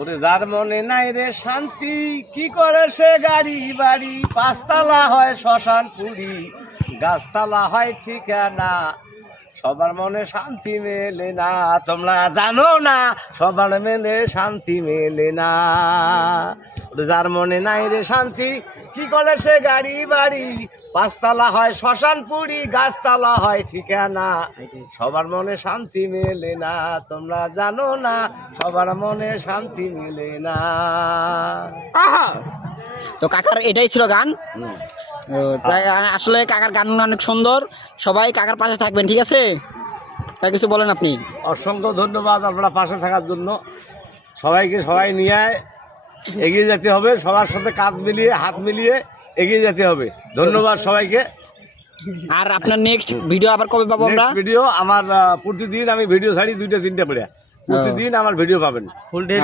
ওরে যার মনে নাই রে শান্তি, কি করে সে গাড়ি বাড়ি, পাঁচতলা হয় শ্মশান পুরী, গাছতলা হয় ঠিকানা, সবার মনে শান্তি মেলে না। তোমরা জানো না সবার মনে শান্তি মেলে না। ওরে যার মনে নাই রে শান্তি, কি করে সে গাড়ি বাড়ি, পাঁচতলা হয় শ্মশান পুরী, গাছতলা হয় ঠিকানা, সবার মনে শান্তি মেলে না। তোমরা জানো না সবার মনে শান্তি মেলে না। আহা! তো কাকার এটাই ছিল গান। ও, তাই আসলে কাকার গান অনেক সুন্দর। সবাই কাকার পাশে থাকবেন, ঠিক আছে? তাই কিছু বলেন আপনি। অসংখ্য ধন্যবাদ আপনারা পাশে থাকার জন্য। সবাই নিয়ে এগিয়ে যেতে হবে, সবার সাথে কাঁধ মিলিয়ে হাত মিলিয়ে এগিয়ে যেতে হবে। ধন্যবাদ সবাইকে। আর আপনার নেক্সট ভিডিও আবার কবে পাবো আমরা? ভিডিও আমার প্রতিদিন আমি ভিডিও ছাড়ি 2-3টা করে, প্রতিদিন আমার ভিডিও পাবেন।